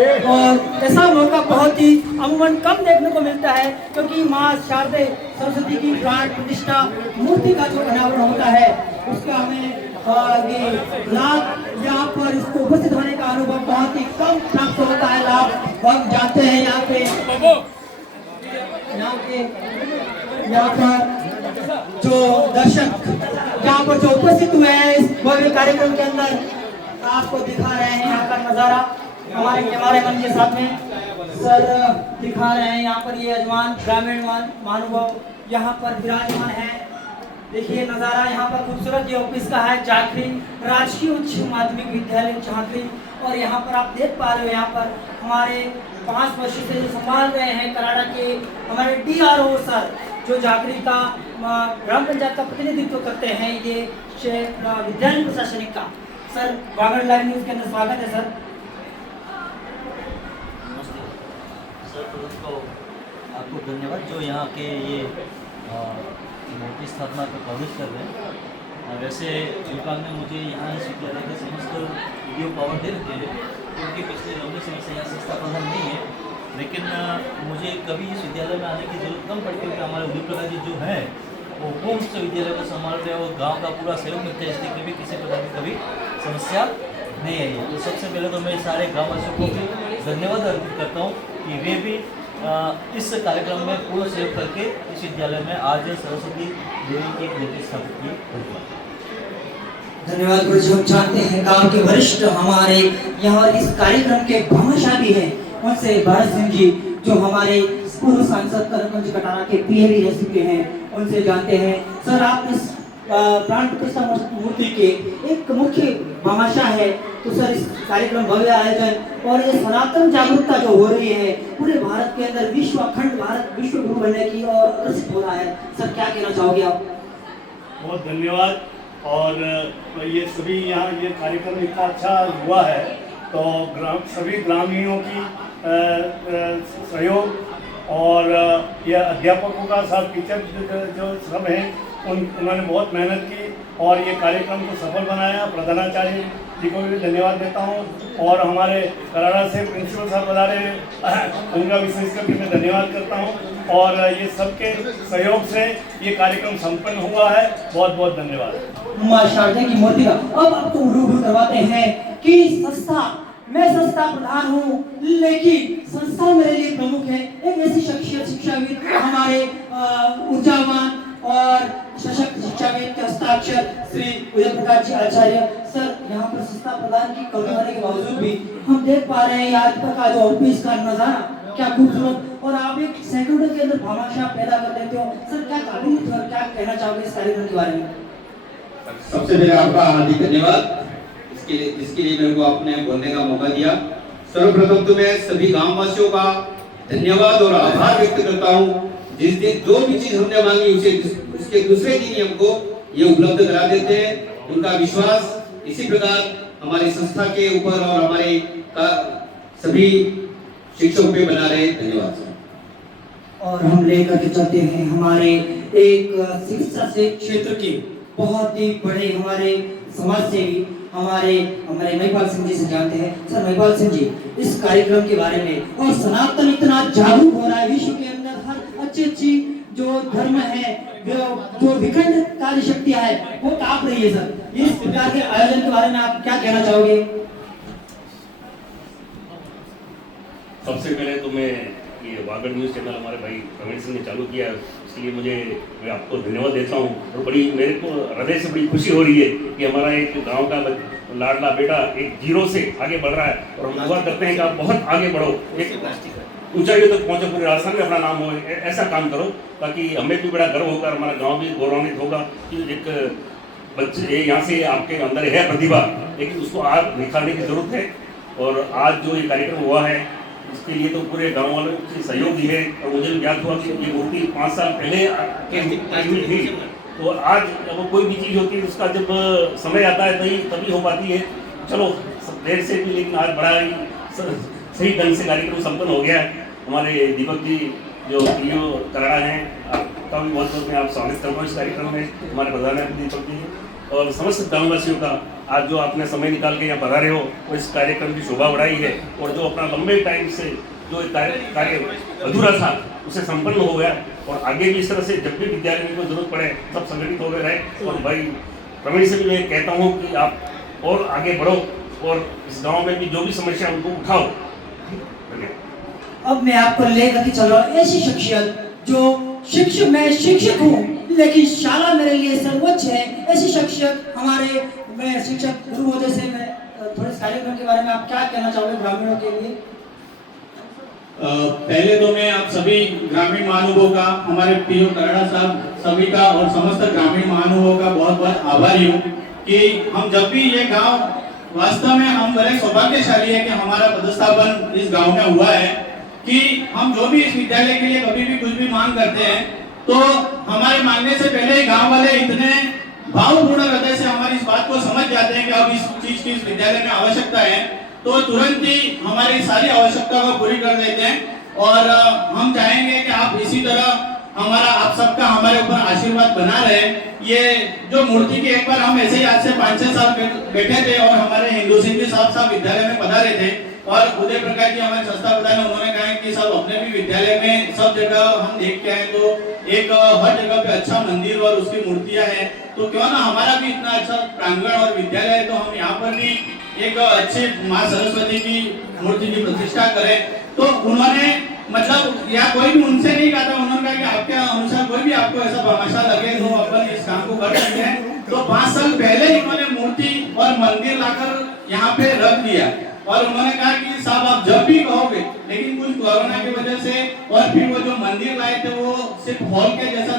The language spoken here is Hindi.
और ऐसा मौका बहुत ही अमूमन कम देखने को मिलता है, क्योंकि माँ शारदे सरस्वती की प्राण प्रतिष्ठा मूर्ति का जो अनावरण होता है उसका हमें ये लाभ यहाँ पर इसको उपस्थित होने का अनुभव बहुत ही कम प्राप्त होता है। लाभ हम जानते हैं यहाँ पर जो दर्शक यहाँ पर जो उपस्थित हुए हैं इस भव्य कार्यक्रम के अंदर आपको दिखा रहे हैं यहाँ का नजारा। हमारे कैमरे मन के साथ में सर दिखा रहे हैं यहाँ पर ये यजमान ग्रामीण महानुभाव यहाँ पर विराजमान है। देखिए नज़ारा यहाँ पर खूबसूरत ये ऑफिस का है, झांकरी राजकीय उच्च माध्यमिक विद्यालय झांकरी। और यहाँ पर आप देख पा रहे हो यहाँ पर हमारे 5 वर्ष से जो संभाल रहे हैं कनाडा के हमारे DRO सर, जो झांकरी का ग्राम पंचायत का प्रतिनिधित्व करते हैं, ये विद्यालय प्रशासनिक का। सर वागड़ लाइव न्यूज़ के अंदर स्वागत है सर। तो आपको धन्यवाद जो यहाँ के ये मूर्ति स्थापना को प्रवेश कर रहे हैं। वैसे विभाग ने मुझे यहाँ इस विद्यालय का समस्त वीडियो पावर दे रखे हैं, क्योंकि पिछले लंबे समय से यहाँ संस्था प्रधान नहीं है, लेकिन मुझे कभी इस विद्यालय में आने की जरूरत कम पड़ी, क्योंकि हमारे उदय प्रकाश जी जो है वो होम स्टे विद्यालय को संभाल रहे हैं और गाँव का पूरा सहयोग मिलता है, इसलिए कभी किसी प्रकार की कभी समस्या नहीं आई है। तो सबसे पहले तो मैं सारे गाँववासियों को भी धन्यवाद अर्पित करता हूँ कि वे भी इस कार्यक्रम में पूर्ण सहयोग करके इस विद्यालय में आज सरस्वती देवी की मूर्ति स्थापित की। धन्यवाद गुरु जी। हम जानते हैं गांव के वरिष्ठ हमारे यहाँ इस कार्यक्रम के भामाशाह भी हैं, उनसे भारत सिंह जी जो हमारे पूर्व सांसद करमगंज कटारा के PA भी रह चुके हैं, उनसे जानते हैं। सर आप इस प्राण प्रतिष्ठा मूर्ति के एक मुख्य भामाशाह है, तो सर इस कार्यक्रम भव्य आयोजन और ये सनातन जागरूकता जो हो रही है पूरे भारत के अंदर विश्व अखंड भारत विश्व गुरु बनने की और प्रसिद्ध हो रहा है, सर क्या कहना चाहोगे आप? बहुत धन्यवाद। और ये सभी यहाँ ये कार्यक्रम इतना अच्छा हुआ है तो सभी ग्रामीणों की सहयोग और ये अध्यापकों का सब टीचर जो सब हैं उन्होंने बहुत मेहनत की और ये कार्यक्रम को सफल बनाया। प्रधानाचार्य जी को भी धन्यवाद देता हूँ और हमारे कनाडा से प्रिंसिपल साहब पधारे उनका विशेष करके मैं धन्यवाद करता हूँ और ये सबके सहयोग से ये कार्यक्रम संपन्न हुआ है। बहुत बहुत धन्यवाद। मां शारदा की मूर्ति का अब आपको रूबरू करवाते हैं कि मैं संस्था प्रधान हूँ, लेकिन संस्था मेरे लिए प्रमुख है। एक ऐसी शख्सियत शिक्षाविद हमारे ऊर्जावान और सशक्त शिक्षाविद के हस्ताक्षर श्री उदय प्रकाश जी आचार्य सर, यहाँ पर संस्था प्रधान की कमी होने के बावजूद भी हम देख पा रहे हैं आज तक का जो ऑफिस का नजारा क्या खूबसूरत, और आप एक सेकंडों के अंदर भामाशाह पैदा कर लेते हो। सर क्या काबिलियत और क्या कहना चाहोगे इस कार्यक्रम के बारे में? सबसे पहले आपका हार्दिक धन्यवाद इसके लिए मेरे को आपने बोलने का मौका दिया। सर्वप्रथम तो मैं सभी गांववासियों का धन्यवाद और आभार व्यक्त करता हूँ। जिस दिन जो भी चीज हमने मांगी उसके दूसरे दिन ही हमको ये उपलब्ध करा देते हैं। उनका विश्वास इसी प्रकार हमारी संस्था के ऊपर और हमारे सभी शिक्षकों पे बना रहे। धन्यवाद। और हम लेकर के चलते हैं हमारे एक चिकित्सा से क्षेत्र के बहुत ही बड़े हमारे समाज सेवी हमारे महिपाल सिंह जी से जानते हैं। सर महिपाल सिंह जी, इस कार्यक्रम के बारे में और सनातन इतना जागरूक हो रहा है विश्व के अंदर, हर अच्छी जो धर्म है जो विखंड कार्य शक्तियां है वो कांप रही है। सर इस प्रकार के आयोजन के बारे में आप क्या कहना चाहोगे? सबसे पहले तो मैं ये वागड़ न्यूज़ चैनल हमारे भाई प्रवीण सिंह ने चालू किया है, इसलिए मैं आपको धन्यवाद देता हूँ। और बड़ी मेरे को हृदय से बड़ी खुशी हो रही है कि हमारा एक गांव का लाडला बेटा एक जीरो से आगे बढ़ रहा है और हम दुआ करते हैं कि आप बहुत आगे बढ़ो, एक ऊंचाइयों तक पहुँचो, पूरे राजस्थान में अपना नाम हो, ऐसा काम करो ताकि हमें भी बड़ा गर्व होगा, हमारा गाँव भी गौरवान्वित होगा कि एक बच्चे यहाँ से आपके अंदर है प्रतिभा, लेकिन उसको आज निखारने की जरूरत है। और आज जो ये कार्यक्रम हुआ है इसके लिए तो पूरे गांव वालों की सहयोग भी है। और मुझे ज्ञात हुआ कि ये मूर्ति 5 साल पहले थी, तो आज अब कोई भी चीज़ होती है उसका जब समय आता है तभी हो पाती है। चलो देर से भी, लेकिन आज बड़ा ही सही ढंग से कार्यक्रम संपन्न हो गया। हमारे दीपक जी जो PO कनाडा हैं, आपका भी बहुत बहुत मैं आप स्वागत करता हूँ इस कार्यक्रम में। हमारे प्रधानाचार्य दीपक जी और समस्त ग्रामवासियों का आज जो आपने समय निकाल के यहाँ पधारे हो और इस कार्यक्रम की शोभा बढ़ाई है और जो अपना लंबे टाइम से जो कार्य अधूरा था उसे संपन्न हो गया और आगे भी इस तरह से जब भी विद्यालय में कोई जरूरत पड़े सब संगठित हो गए रहे। और भाई प्रवीण से भी मैं कहता हूँ कि आप और आगे बढ़ो और इस गांव में भी जो भी समस्या है उनको उठाओ। अब मैं आपको लेकर के चल रहा हूँ ऐसी शख्सियत जो शिक्षक, मैं शिक्षक हूँ लेकिन शाला मेरे लिए सर्वोच्च है, ऐसी शख्सियत हमारे मैं शिक्षक गुरु महोदय से मैं थोड़े कार्यक्रम के बारे में आप क्या कहना चाहोगे ग्रामीणों के लिए? पहले तो मैं आप सभी ग्रामीण महानुभावों का, हमारे पीओ कराड़ा साहब सभी का और समस्त ग्रामीण महानुभावों का बहुत बहुत आभारी हूँ कि हम जब भी ये गांव, वास्तव में हम बड़े सौभाग्यशाली है कि हमारा पदस्थापन इस गांव में हुआ है कि हम जो भी इस विद्यालय के लिए कभी भी कुछ भी मांग करते हैं तो हमारे मांगने से पहले ही गांव वाले इतने भावपूर्ण हृदय से हमारी इस बात को समझ जाते हैं कि अब इस चीज की इस विद्यालय में आवश्यकता है, तो तुरंत ही हमारी सारी आवश्यकता को पूरी कर देते हैं। और हम चाहेंगे कि आप इसी तरह हमारा, आप सबका हमारे ऊपर आशीर्वाद बना रहे। ये जो मूर्ति की एक बार हम ऐसे ही आज से 5-6 साल बैठे थे और हमारे हिंदू सिंह साहब विद्यालय में पधारे थे और उदय प्रकाश जी हमारे संस्था प्रधान, उन्होंने कहा कि सब अपने भी विद्यालय में सब जगह हम देख के आए तो एक हर जगह पे अच्छा मंदिर और उसकी मूर्तियां हैं, तो क्यों ना हमारा भी इतना अच्छा प्रांगण और विद्यालय है तो हम यहाँ पर भी एक अच्छी माँ सरस्वती की मूर्ति की प्रतिष्ठा करें। तो उन्होंने मतलब या कोई भी उनसे नहीं कहा था, उन्होंने कहा कि आपके अनुसार कोई भी आपको ऐसा भाषा लगे तो अपन इस काम को कर सकते हैं। तो 5 साल पहले इन्होंने मूर्ति और मंदिर लाकर यहाँ पे रख दिया और उन्होंने कहा कि साहब आप जब भी कहोगे, लेकिन कुछ कोरोना की वजह से और फिर वो जो मंदिर लाए थे वो सिर्फ हॉल के जैसा